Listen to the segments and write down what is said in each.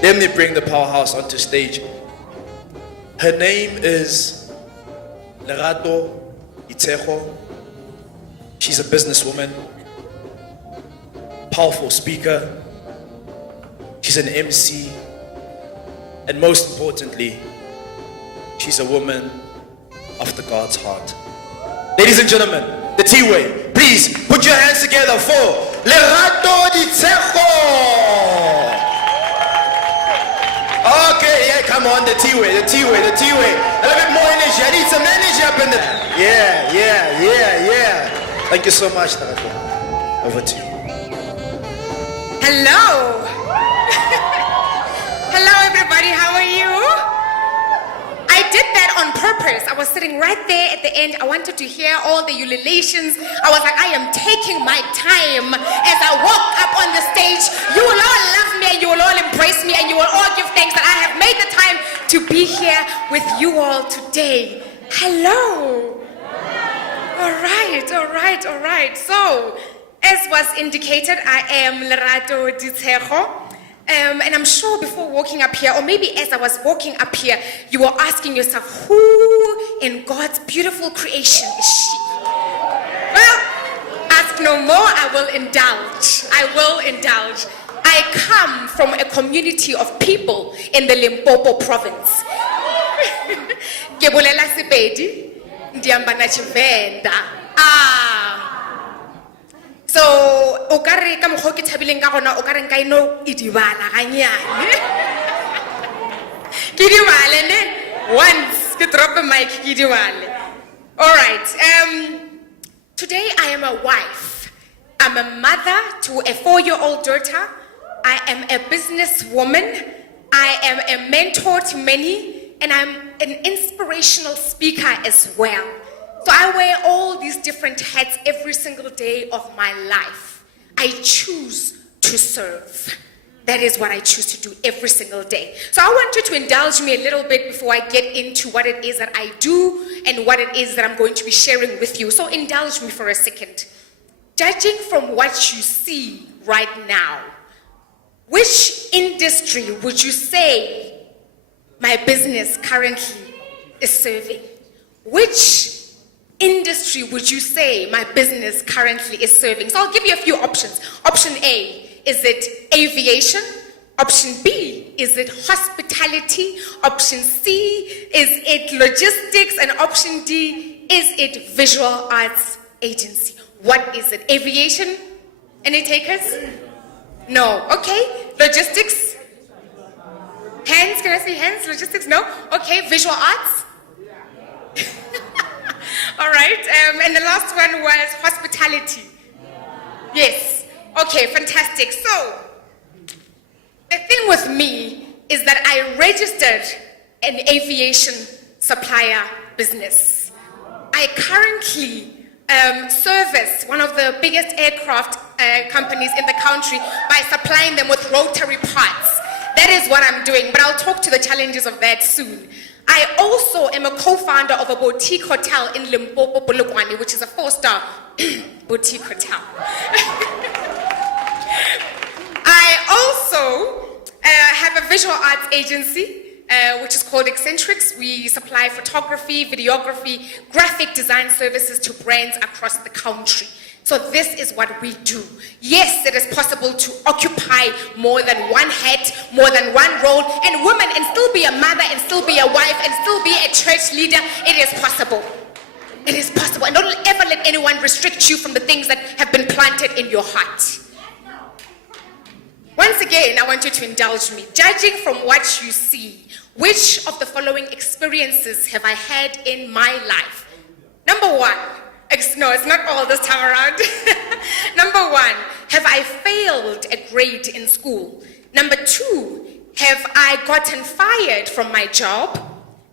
Let me bring the powerhouse onto stage. Her name is Lerato Ditshego. She's a businesswoman, powerful speaker. She's an MC, and most importantly, she's a woman after God's heart. Ladies and gentlemen, the T-Way, please put your hands together for Lerato Ditshego. Okay, yeah, come on, the T-Way. A little bit more energy. I need some energy up in there. Yeah. Thank you so much, Lerato. Over to you. Hello. Hello, everybody. How are you? I did that on purpose. I was sitting right there at the end. I wanted to hear all the ululations. I was like, I am taking my time as I walk up on the stage. You will all love me and you will all embrace me and you will all give thanks that I have made the time to be here with you all today. Hello. All right. So, as was indicated, I am Lerato Ditshego. And I'm sure before walking up here, or maybe as I was walking up here, you were asking yourself, who in God's beautiful creation is she? Well, ask no more, I will indulge. I come from a community of people in the Limpopo province. Ke bolela Sepedi, ndiamba na Tshivenda. So, o ka re ka mokgwa ke thabileng ka gona o ka re nka ino idibala ganyane. Ke dibale ne once ke drop a mic ke dibale. All right. Today I am a wife. I'm a mother to a 4-year-old daughter. I am a businesswoman. I am a mentor to many, and I'm an inspirational speaker as well. So I wear all these different hats every single day of my life. I choose to serve. That is what I choose to do every single day. So I want you to indulge me a little bit before I get into what it is that I do and what it is that I'm going to be sharing with you. So indulge me for a second. Judging from what you see right now, which industry would you say my business currently is serving? Which industry would you say my business currently is serving? So I'll give you a few options. Option A, is it aviation? Option B, is it hospitality? Option C, is it logistics? And option D, is it visual arts agency? What is it? Aviation? Any takers? No. Okay. Logistics? Hands? Can I see hands? Logistics? No? Okay. Visual arts? All right, and the last one was hospitality. Yes. Okay, fantastic. So, the thing with me is that I registered an aviation supplier business. I currently service one of the biggest aircraft companies in the country by supplying them with rotary parts. That is what I'm doing, but I'll talk to the challenges of that soon. I also am a co-founder of a boutique hotel in Limpopo, Polokwane, which is a 4-star boutique hotel. I also have a visual arts agency, which is called Eccentrics. We supply photography, videography, graphic design services to brands across the country. So this is what we do. Yes, it is possible to occupy more than one hat, more than one role, and woman, and still be a mother, and still be a wife, and still be a church leader. It is possible. It is possible. And don't ever let anyone restrict you from the things that have been planted in your heart. Once again, I want you to indulge me. Judging from what you see, which of the following experiences have I had in my life? Number one, no, it's not all this time around. Number one, have I failed a grade in school? Number two, have I gotten fired from my job?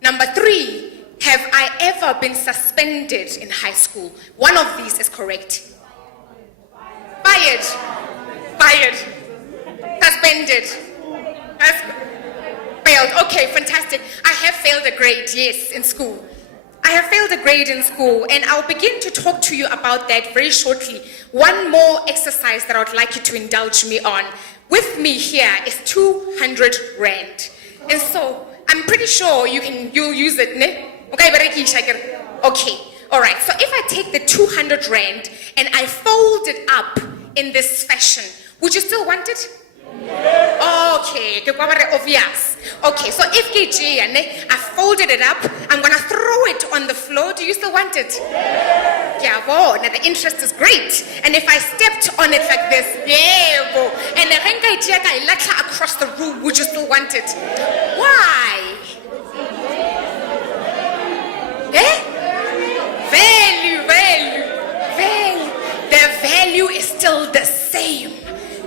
Number three, have I ever been suspended in high school? One of these is correct. Fired. Suspended. Failed. Okay, fantastic. I have failed a grade, yes, in school. I have failed a grade in school, and I'll begin to talk to you about that very shortly. One more exercise that I would like you to indulge me on. with me here is 200 rand. And so I'm pretty sure you'll use it, ne? Okay, okay. All right. So if I take the 200 rand and I fold it up in this fashion, would you still want it? Okay, obvious. Okay, so if I folded it up, I'm gonna throw it on the floor. Do you still want it? Yeah, now the interest is great. And if I stepped on it like this, and I across the room, would you still want it? Why? Value. The value is still the same.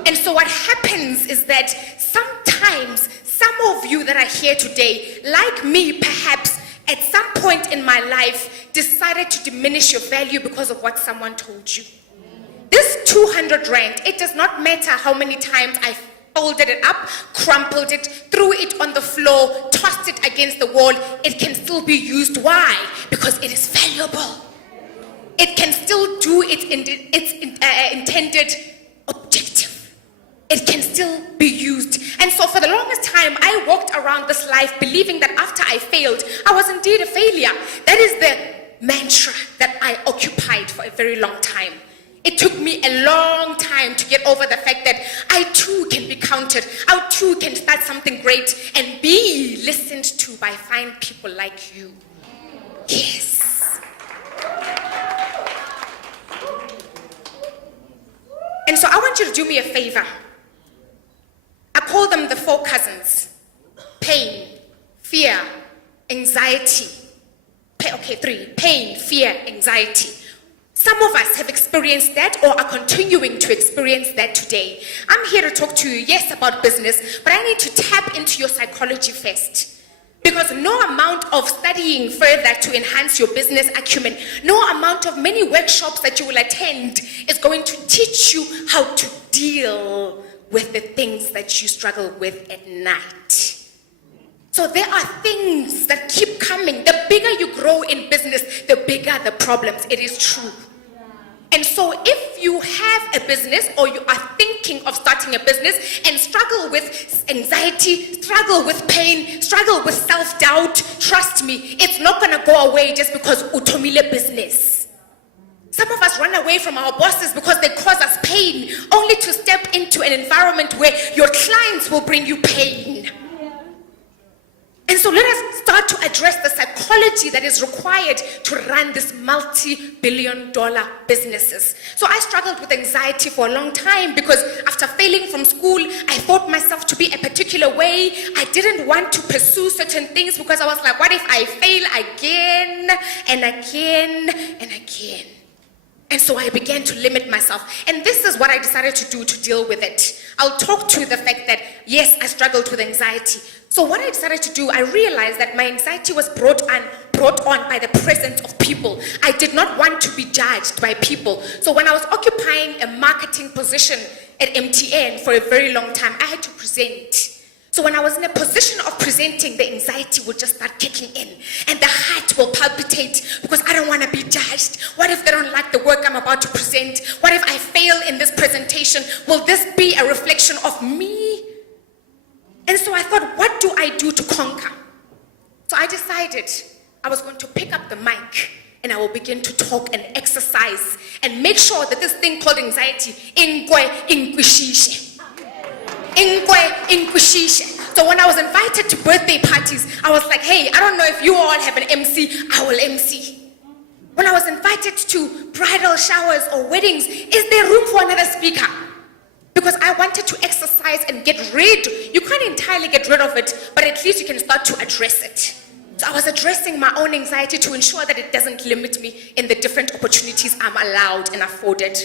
And so what happens is that sometimes some of you that are here today, like me perhaps, at some point in my life, decided to diminish your value because of what someone told you. This 200 rand, it does not matter how many times I folded it up, crumpled it, threw it on the floor, tossed it against the wall, it can still be used. Why? Because it is valuable. It can still do its intended objective. It can still be used. And so for the longest time, I walked around this life believing that after I failed, I was indeed a failure. That is the mantra that I occupied for a very long time. It took me a long time to get over the fact that I too can be counted. I too can start something great and be listened to by fine people like you. Yes. And so I want you to do me a favor. I call them the 4 cousins. Pain, fear, anxiety. 3. Pain, fear, anxiety. Some of us have experienced that or are continuing to experience that today. I'm here to talk to you, yes, about business, but I need to tap into your psychology first. Because no amount of studying further to enhance your business acumen, no amount of many workshops that you will attend is going to teach you how to deal with the things that you struggle with at night. So there are things that keep coming. The bigger you grow in business, the bigger the problems. It is true. And so if you have a business or you are thinking of starting a business and struggle with anxiety, struggle with pain, struggle with self-doubt, trust me, it's not going to go away just because utomile business. Some of us run away from our bosses because they cause us pain, only to step into an environment where your clients will bring you pain. And so let us start to address the psychology that is required to run these multi-billion-dollar businesses. So I struggled with anxiety for a long time because after failing from school, I thought myself to be a particular way. I didn't want to pursue certain things because I was like, what if I fail again and again and again? And so I began to limit myself. And this is what I decided to do to deal with it. I'll talk to the fact that, yes, I struggled with anxiety. So what I decided to do, I realized that my anxiety was brought on by the presence of people. I did not want to be judged by people. So when I was occupying a marketing position at MTN for a very long time, I had to present. So when I was in a position of presenting, the anxiety would just start kicking in. And the heart will palpitate because I don't want to be judged. What if they don't like the work I'm about to present? What if I fail in this presentation? Will this be a reflection of me? And so I thought, what do I do to conquer? So I decided I was going to pick up the mic and I will begin to talk and exercise and make sure that this thing called anxiety, so when I was invited to birthday parties, I was like, hey, I don't know if you all have an MC, I will MC. When I was invited to bridal showers or weddings, is there room for another speaker? Because I wanted to exercise and get rid. You can't entirely get rid of it, but at least you can start to address it. So I was addressing my own anxiety to ensure that it doesn't limit me in the different opportunities I'm allowed and afforded.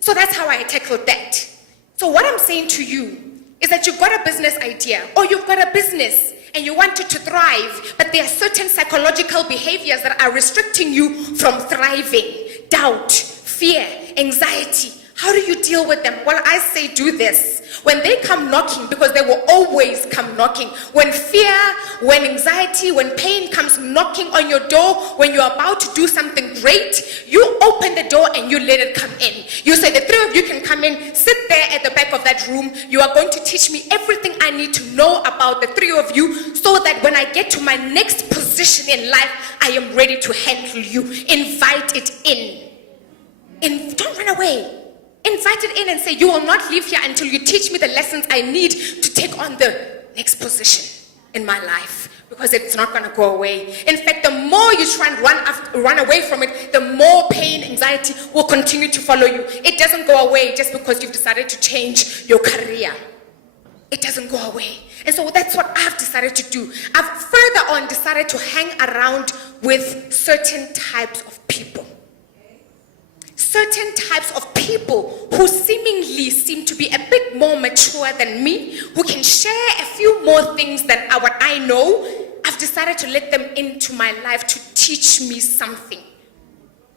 So that's how I tackled that. So what I'm saying to you is that you've got a business idea or you've got a business and you want it to thrive, but there are certain psychological behaviors that are restricting you from thriving. Doubt, fear, anxiety. How do you deal with them? Well, I say do this. When they come knocking, because they will always come knocking. When fear, when anxiety, when pain comes knocking on your door, when you're about to do something great, you open the door and you let it come in. You say the three of you can come in, sit there at the back of that room. You are going to teach me everything I need to know about the three of you so that when I get to my next position in life, I am ready to handle you. Invite it in. Don't run away. Invite it in and say, you will not leave here until you teach me the lessons I need to take on the next position in my life. Because it's not going to go away. In fact, the more you try and run away from it, the more pain, anxiety will continue to follow you. It doesn't go away just because you've decided to change your career. It doesn't go away. And so that's what I've decided to do. I've further on decided to hang around with certain types of people. Certain types of people who seemingly seem to be a bit more mature than me, who can share a few more things than what I know. I've decided to let them into my life to teach me something.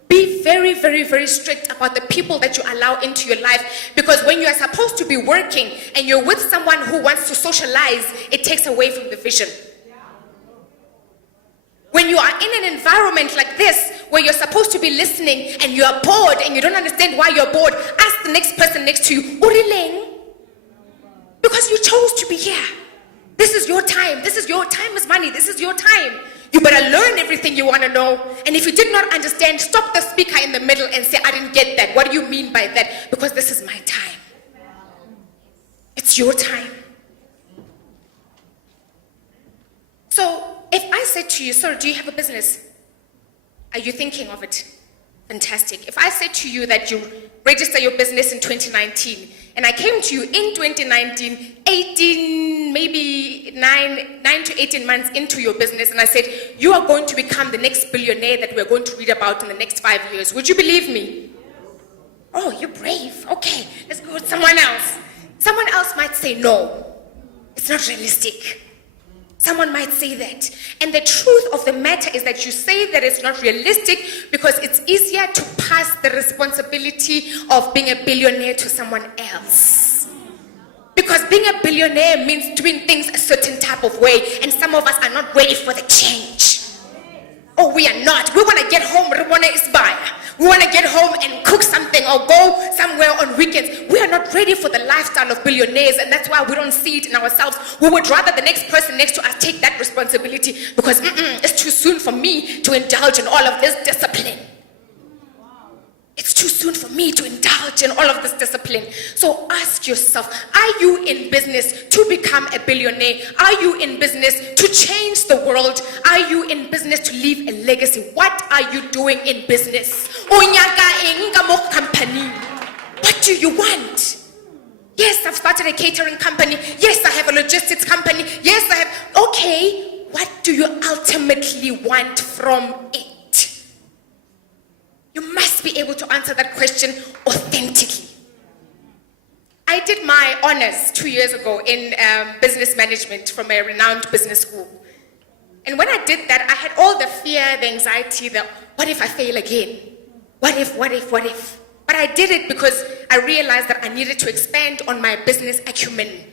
Be very, very, very strict about the people that you allow into your life, because when you are supposed to be working and you're with someone who wants to socialize, it takes away from the vision. When you are in an environment like this, where you're supposed to be listening and you are bored and you don't understand why you're bored, ask the next person next to you, Urileng? Because you chose to be here. This is your time. This is your time is money. This is your time. You better learn everything you want to know. And if you did not understand, stop the speaker in the middle and say, I didn't get that. What do you mean by that? Because this is my time. It's your time. So if I said to you, sir, do you have a business? Are you thinking of it? Fantastic. If I said to you that you register your business in 2019, and I came to you in 2019, 18, maybe 9 to 18 months into your business, and I said, you are going to become the next billionaire that we're going to read about in the next 5 years. Would you believe me? Oh, you're brave. Okay, let's go with someone else. Someone else might say, no, it's not realistic. Someone might say that. And the truth of the matter is that you say that it's not realistic because it's easier to pass the responsibility of being a billionaire to someone else. Because being a billionaire means doing things a certain type of way, and some of us are not ready for the change. Oh, we are not. We want to get home, we want to inspire. We want to get home and cook something or go somewhere on weekends. We are not ready for the lifestyle of billionaires, and that's why we don't see it in ourselves. We would rather the next person next to us take that responsibility because it's too soon for me to indulge in all of this discipline. It's too soon for me to indulge in all of this discipline. So ask yourself, are you in business to become a billionaire? Are you in business to change the world? Are you in business to leave a legacy? What are you doing in business? What do you want? Yes, I've started a catering company. Yes, I have a logistics company. Yes, I have. Okay, what do you ultimately want from it? You must be able to answer that question authentically. I did my honors 2 years ago in business management from a renowned business school. And when I did that, I had all the fear, the anxiety, the what if I fail again? What if? But I did it because I realized that I needed to expand on my business acumen.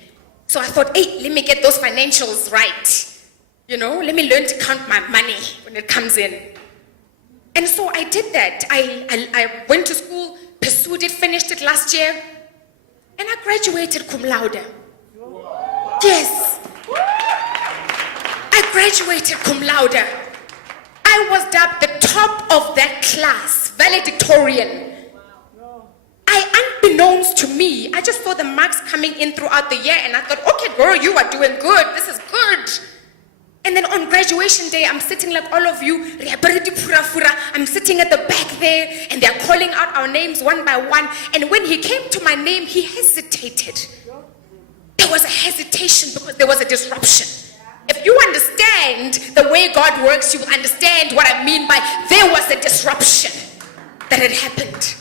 So I thought, hey, let me get those financials right. Let me learn to count my money when it comes in. And so I did that. I went to school, pursued it, finished it last year, and I graduated cum laude. Yes. I graduated cum laude. I was dubbed the top of that class, valedictorian. Unbeknownst to me, I just saw the marks coming in throughout the year, and I thought, okay, girl, you are doing good. This is good. And then on graduation day, I'm sitting like all of you. I'm sitting at the back there, and they're calling out our names one by one. And when he came to my name, he hesitated. There was a hesitation because there was a disruption. If you understand the way God works, you will understand what I mean by there was a disruption that had happened.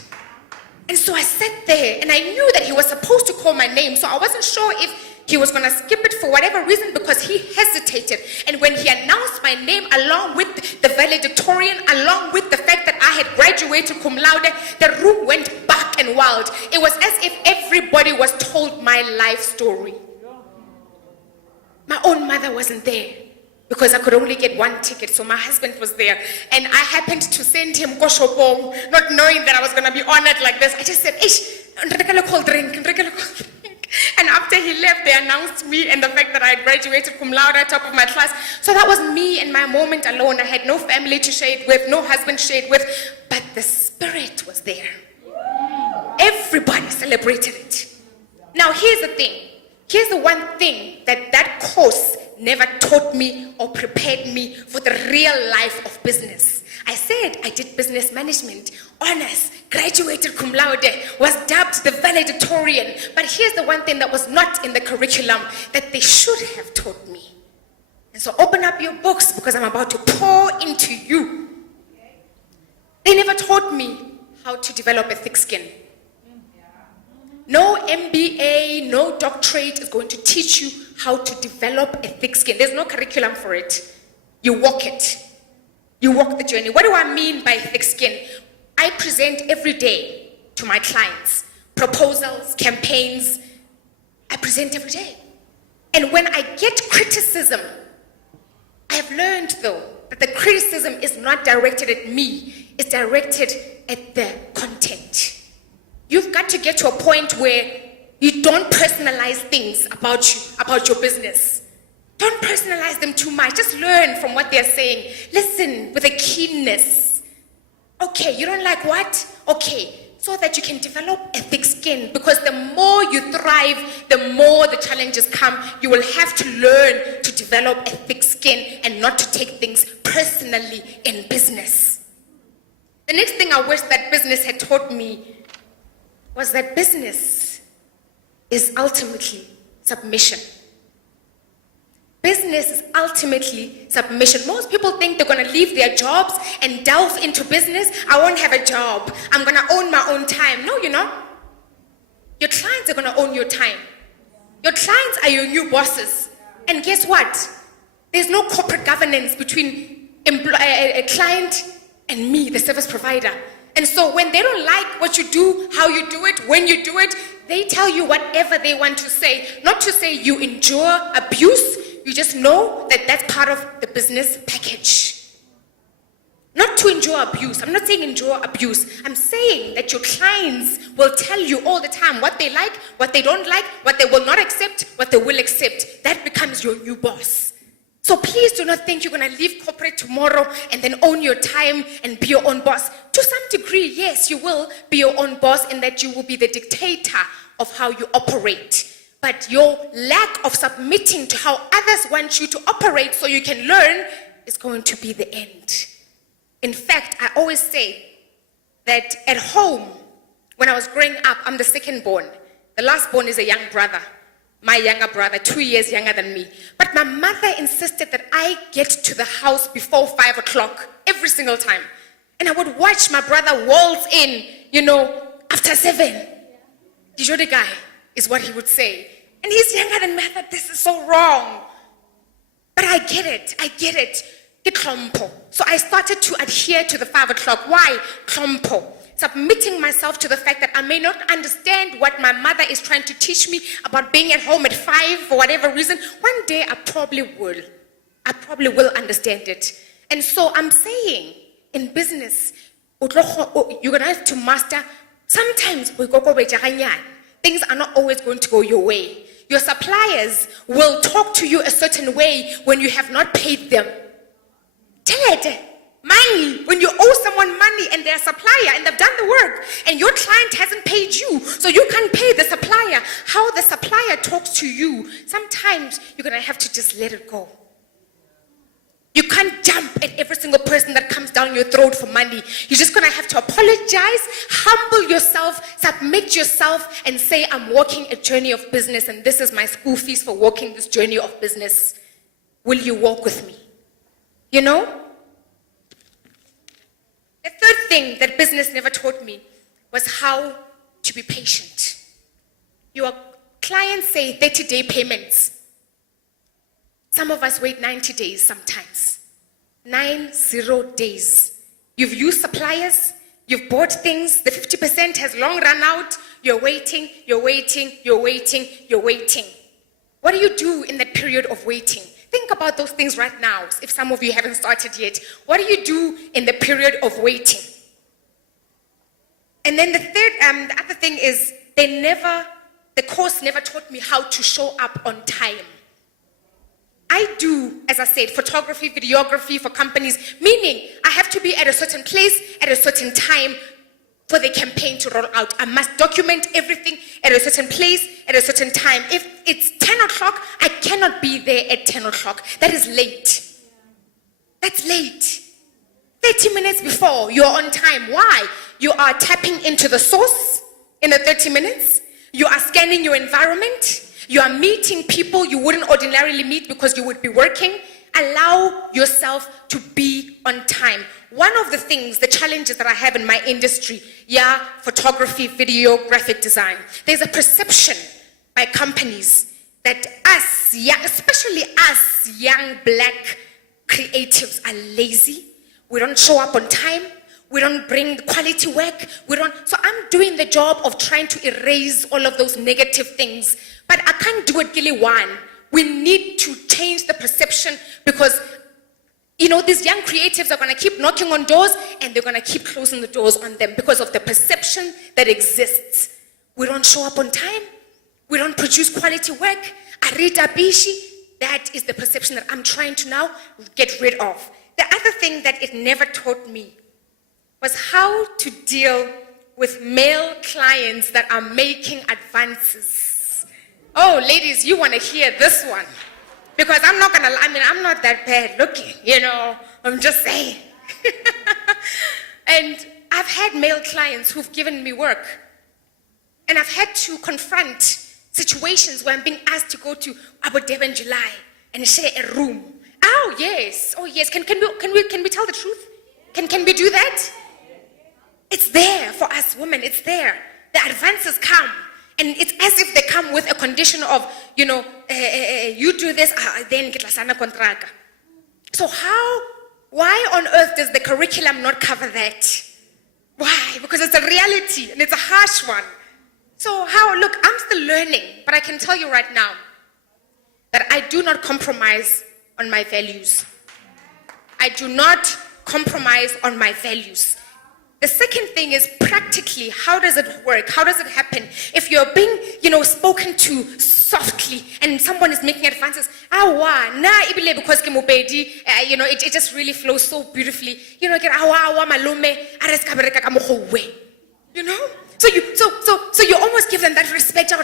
And so I sat there, and I knew that he was supposed to call my name, so I wasn't sure if he was going to skip it for whatever reason because he hesitated. And when he announced my name along with the valedictorian, along with the fact that I had graduated cum laude, the room went back and wild. It was as if everybody was told my life story. My own mother wasn't there. because I could only get one ticket. So my husband was there. And I happened to send him Koshopong, not knowing that I was going to be honored like this. I just said, Ish, ndrekele cold drink, ndrekele cold drink. And after he left, they announced me and the fact that I had graduated cum laude at top of my class. So that was me and my moment alone. I had no family to share it with, no husband to share it with, but the spirit was there. Everybody celebrated it. Now here's the thing. Here's the one thing that course never taught me or prepared me for the real life of business. I said I did business management, honors, graduated cum laude, was dubbed the valedictorian. But here's the one thing that was not in the curriculum that they should have taught me. And so open up your books because I'm about to pour into you. They never taught me how to develop a thick skin. No MBA, no doctorate is going to teach you how to develop a thick skin. There's no curriculum for it. You walk it. You walk the journey. What do I mean by thick skin? I present every day to my clients. Proposals, campaigns. I present every day. And when I get criticism, I have learned though that the criticism is not directed at me. It's directed at the content. You've got to get to a point where you don't personalize things about your business. Don't personalize them too much. Just learn from what they're saying. Listen with a keenness. Okay, you don't like what? Okay, so that you can develop a thick skin. Because the more you thrive, the more the challenges come. You will have to learn to develop a thick skin and not to take things personally in business. The next thing I wish that business had taught me was that business is ultimately submission. Business is ultimately submission. Most people think they're going to leave their jobs and delve into business. I won't have a job. I'm going to own my own time. No, you're not. Your clients are going to own your time. Your clients are your new bosses. And guess what? There's no corporate governance between a client and me, the service provider. And so when they don't like what you do, how you do it, when you do it, they tell you whatever they want to say. Not to say you endure abuse, you just know that that's part of the business package. Not to endure abuse. I'm not saying endure abuse. I'm saying that your clients will tell you all the time what they like, what they don't like, what they will not accept, what they will accept. That becomes your new boss. So please do not think you're going to leave corporate tomorrow and then own your time and be your own boss. To some degree, yes, you will be your own boss in that you will be the dictator of how you operate. But your lack of submitting to how others want you to operate so you can learn is going to be the end. In fact, I always say that at home, when I was growing up, I'm the second born. The last born is a young brother. My younger brother, 2 years younger than me. But my mother insisted that I get to the house before 5 o'clock every single time. And I would watch my brother waltz in, after 7. Dijo the guy is what he would say. And he's younger than me. I thought, this is so wrong. But I get it. Ke tlhompho. So I started to adhere to the 5 o'clock. Why? Tlhompho. Submitting myself to the fact that I may not understand what my mother is trying to teach me about being at home at 5 for whatever reason. One day I probably will. Understand it. And so I'm saying, in business, you're going to have to master. Sometimes things are not always going to go your way. Your suppliers will talk to you a certain way when you have not paid them. Tell it. Money, when you owe someone money and they're a supplier and they've done the work and your client hasn't paid you, so you can't pay the supplier. How the supplier talks to you, sometimes you're going to have to just let it go. You can't jump at every single person that comes down your throat for money. You're just going to have to apologize, humble yourself, submit yourself, and say, I'm walking a journey of business and this is my school fees for walking this journey of business. Will you walk with me? The third thing that business never taught me was how to be patient. Your clients say 30-day payments. Some of us wait 90 days sometimes. 90 days. You've used suppliers, you've bought things, the 50% has long run out, you're waiting. What do you do in that period of waiting? think about those things right now. If some of you haven't started yet, what do you do in the period of waiting? And then the other thing is, the course never taught me how to show up on time. I do, as I said, photography, videography for companies, meaning I have to be at a certain place at a certain time for the campaign to roll out. I must document everything at a certain place at a certain time. If it's 10 o'clock, I cannot be there at 10 o'clock. That is late. That's late. 30 minutes before, you're on time. Why? You are tapping into the source in the 30 minutes. You are scanning your environment. You are meeting people you wouldn't ordinarily meet because you would be working. Allow yourself to be on time. One of the things, the challenges that I have in my industry, photography, video, graphic design, there's a perception by companies that us, especially us young black creatives, are lazy. We don't show up on time. We don't bring quality work. So I'm doing the job of trying to erase all of those negative things. But I can't do it, Gilly One. We need to change the perception because, these young creatives are going to keep knocking on doors and they're going to keep closing the doors on them because of the perception that exists. We don't show up on time. We don't produce quality work. Arita Bishi, that is the perception that I'm trying to now get rid of. The other thing that it never taught me was how to deal with male clients that are making advances. Oh, ladies, you want to hear this one. Because I'm not that bad looking, I'm just saying. And I've had male clients who've given me work. And I've had to confront situations where I'm being asked to go to Abu Dhabi in July and share a room. Oh, yes. Can we tell the truth? Can we do that? It's there for us women. It's there. The advances come. And it's as if they come with a condition of, you do this, then get lasana contract. So why on earth does the curriculum not cover that? Why? Because it's a reality and it's a harsh one. So look, I'm still learning, but I can tell you right now that I do not compromise on my values. I do not compromise on my values. The second thing is practically, how does it work? How does it happen? If you're being, spoken to softly and someone is making advances, because it just really flows so beautifully. So you almost give them that respect. And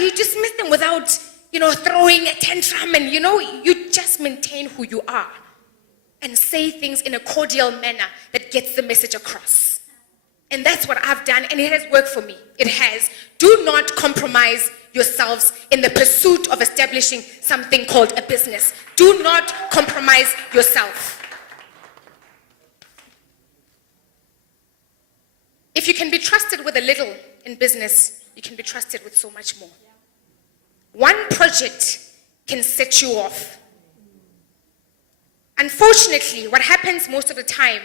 you just miss them without, throwing a tantrum and, you just maintain who you are. And say things in a cordial manner that gets the message across. And that's what I've done, and it has worked for me. It has. Do not compromise yourselves in the pursuit of establishing something called a business. Do not compromise yourself. If you can be trusted with a little in business, you can be trusted with so much more. One project can set you off. Unfortunately, what happens most of the time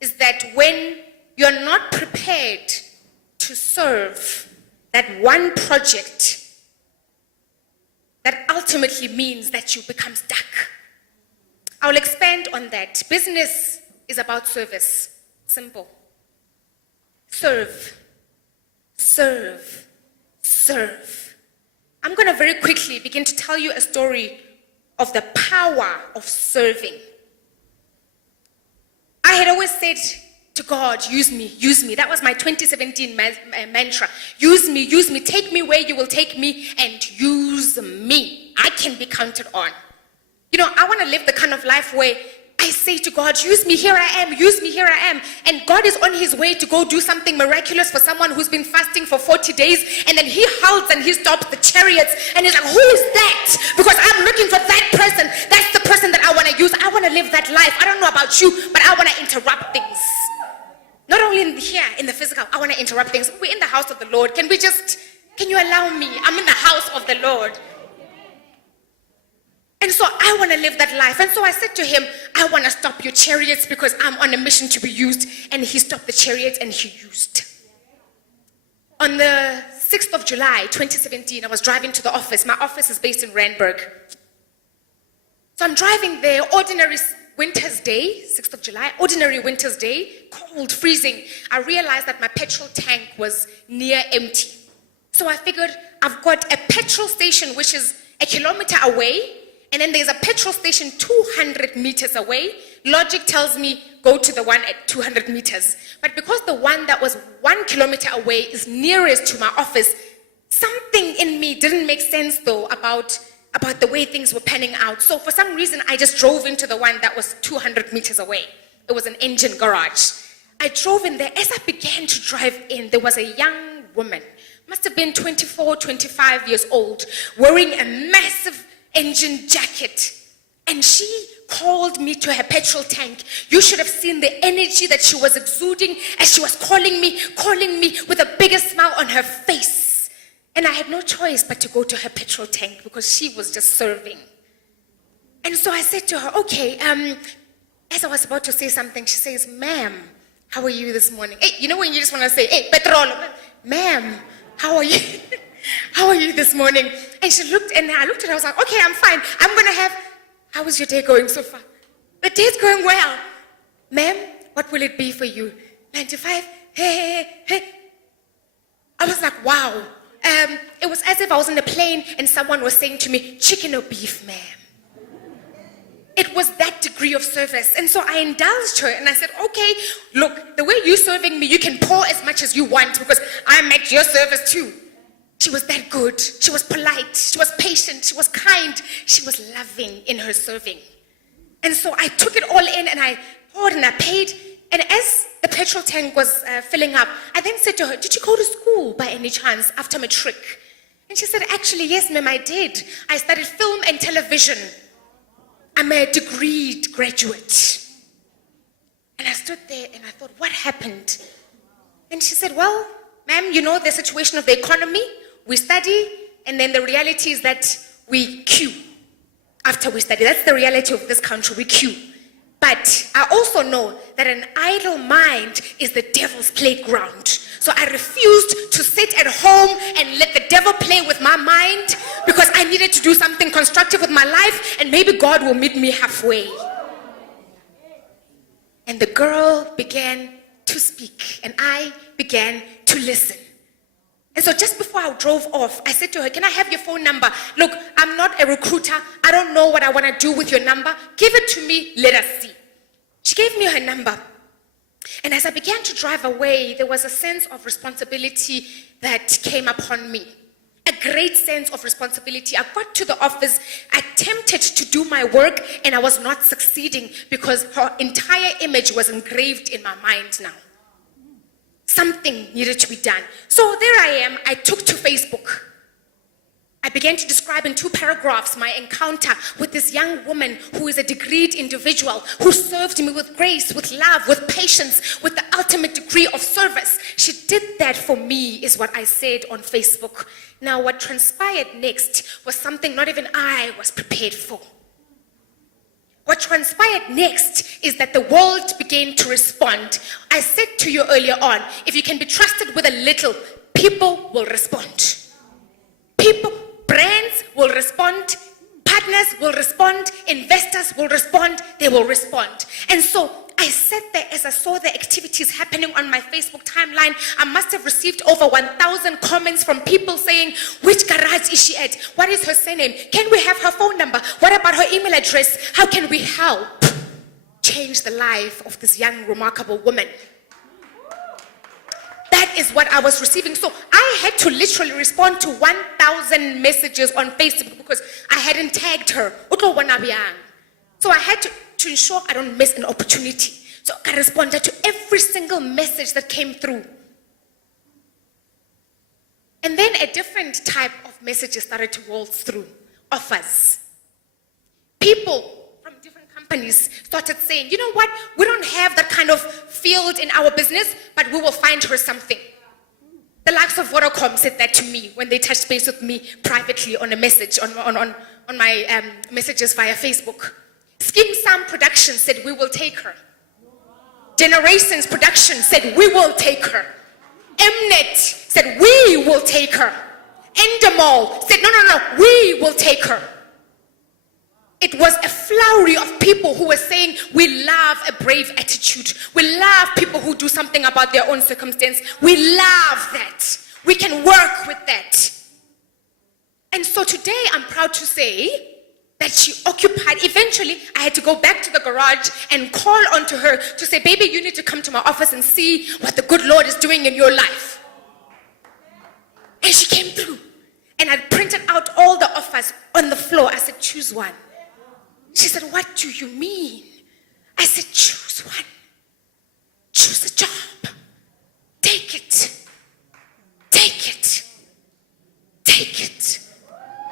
is that when you're not prepared to serve that one project, that ultimately means that you become stuck. I'll expand on that. Business is about service. Simple. Serve. Serve. Serve. I'm going to very quickly begin to tell you a story of the power of serving. I had always said to God, use me, use me. That was my 2017 mantra. Use me, take me where you will take me, and use me. I can be counted on. I want to live the kind of life where I say to God, use me, here I am, use me, here I am. And God is on his way to go do something miraculous for someone who's been fasting for 40 days. And then he halts and he stops the chariots and he's like, who is that? Because I'm looking for that person. That's the person that I want to use. I want to live that life. I don't know about you, but I want to interrupt things. Not only in the physical, I want to interrupt things. We're in the house of the Lord. Can you allow me? I'm in the house of the Lord. And so I want to live that life. And so I said to him, I want to stop your chariots because I'm on a mission to be used. And he stopped the chariots and he used. On the 6th of July, 2017. I was driving to the office. My office is based in Randburg. So I'm driving there, ordinary winter's day, 6th of July, ordinary winter's day, cold, freezing. I realized that my petrol tank was near empty. So I figured I've got a petrol station which is a kilometer away, and then there's a petrol station 200 meters away. Logic tells me go to the one at 200 meters. But because the one that was 1 kilometer away is nearest to my office, something in me didn't make sense though about the way things were panning out. So for some reason, I just drove into the one that was 200 meters away. It was an engine garage. I drove in there. As I began to drive in, there was a young woman, must have been 24, 25 years old, wearing a massive engine jacket. And she called me to her petrol tank. You should have seen the energy that she was exuding as she was calling me with the biggest smile on her face. And I had no choice but to go to her petrol tank because she was just serving. And so I said to her, okay, as I was about to say something, she says, ma'am, how are you this morning? Hey, you know when you just want to say, hey, petrol, ma'am, how are you? How are you this morning? And she looked, and I looked at her, I was like, okay, I'm fine. I'm going to have, how is your day going so far? The day's going well. Ma'am, what will it be for you? 95? Hey. I was like, wow. It was as if I was in a plane and someone was saying to me, chicken or beef, ma'am. It was that degree of service. And so I indulged her and I said, okay, look, the way you're serving me, you can pour as much as you want because I'm at your service too. She was that good. She was polite. She was patient. She was kind. She was loving in her serving. And so I took it all in and I poured and I paid. And as the petrol tank was filling up, I then said to her, did you go to school by any chance after matric? And she said, actually, yes, ma'am, I did. I studied film and television. I'm a degreed graduate. And I stood there and I thought, what happened? And she said, well, ma'am, you know the situation of the economy. We study, and then the reality is that we queue after we study. That's the reality of this country, we queue. But I also know that an idle mind is the devil's playground. So I refused to sit at home and let the devil play with my mind because I needed to do something constructive with my life, and maybe God will meet me halfway. And the girl began to speak, and I began to listen. And so just before I drove off, I said to her, can I have your phone number? Look, I'm not a recruiter. I don't know what I want to do with your number. Give it to me. Let us see. She gave me her number. And as I began to drive away, there was a sense of responsibility that came upon me. A great sense of responsibility. I got to the office, attempted to do my work, and I was not succeeding because her entire image was engraved in my mind now. Something needed to be done. So there I am. I took to Facebook. I began to describe in 2 paragraphs my encounter with this young woman who is a degreed individual who served me with grace, with love, with patience, with the ultimate degree of service. She did that for me, is what I said on Facebook. Now, what transpired next was something not even I was prepared for. What transpired next is that the world began to respond. I said to you earlier on, if you can be trusted with a little, people will respond. People, brands will respond, partners will respond, investors will respond, they will respond. And so I sat there as I saw the activities happening on my Facebook timeline. I must have received over 1,000 comments from people saying, which garage is she at? What is her surname? Can we have her phone number? What about her email address? How can we help change the life of this young, remarkable woman? That is what I was receiving. So I had to literally respond to 1,000 messages on Facebook because I hadn't tagged her. So I had to ensure I don't miss an opportunity. So I responded to every single message that came through. And then a different type of messages started to waltz through. Offers. People from different companies started saying, you know what, we don't have that kind of field in our business, but we will find her something. The likes of Vodacom said that to me when they touched base with me privately on a message, on my messages via Facebook. Skim Sam Production said, we will take her. Generations Production said, we will take her. Mnet said, we will take her. Endemol said, no, we will take her. It was a flurry of people who were saying, we love a brave attitude. We love people who do something about their own circumstance. We love that. We can work with that. And so today I'm proud to say that she occupied, eventually I had to go back to the garage and call onto her to say, baby, you need to come to my office and see what the good Lord is doing in your life. And she came through. And I printed out all the offers on the floor. I said, choose one. She said, what do you mean? I said, choose one. Choose a job. Take it. Take it. Take it.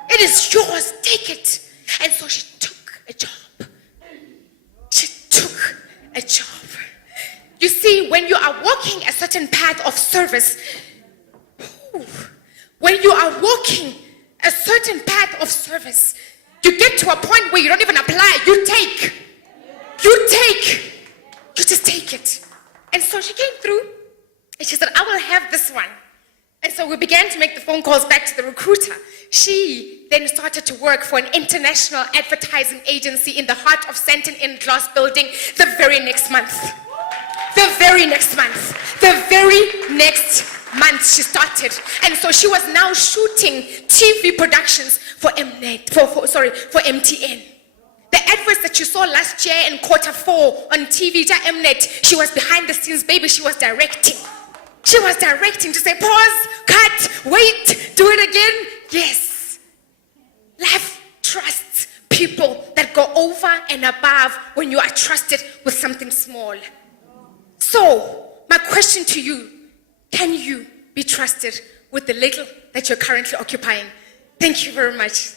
It is yours. Take it. And so she took a job. She took a job. You see, when you are walking a certain path of service, when you are walking a certain path of service, you get to a point where you don't even apply. You take. You take. You just take it. And so she came through and she said, I will have this one. And so we began to make the phone calls back to the recruiter. She then started to work for an international advertising agency in the heart of Sandton in Glass building the very next month. The very next month. The very next month she started. And so she was now shooting TV productions for MTN. The adverts that you saw last year in Q4 on TV, Mnet, she was behind the scenes, baby, she was directing. She was directing to say, pause, cut, wait, do it again. Yes. Life trusts people that go over and above when you are trusted with something small. So, my question to you, can you be trusted with the little that you're currently occupying? Thank you very much.